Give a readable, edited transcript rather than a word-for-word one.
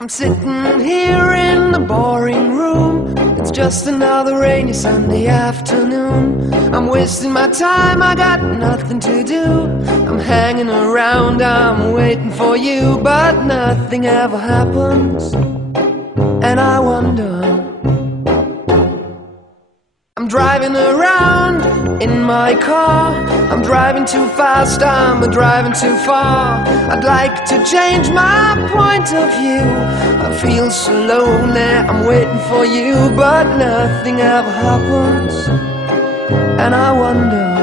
I'm sitting here in the boring room. It's just another rainy Sunday afternoon. I'm wasting my time, I got nothing to do. I'm hanging around, I'm waiting for you, but nothing ever happens. And I wonder, I'm driving around in my car. I'm driving too fast, I'm driving too far. I'd like to change my point of view. I feel so lonely, I'm waiting for you, but nothing ever happens. And I wonder,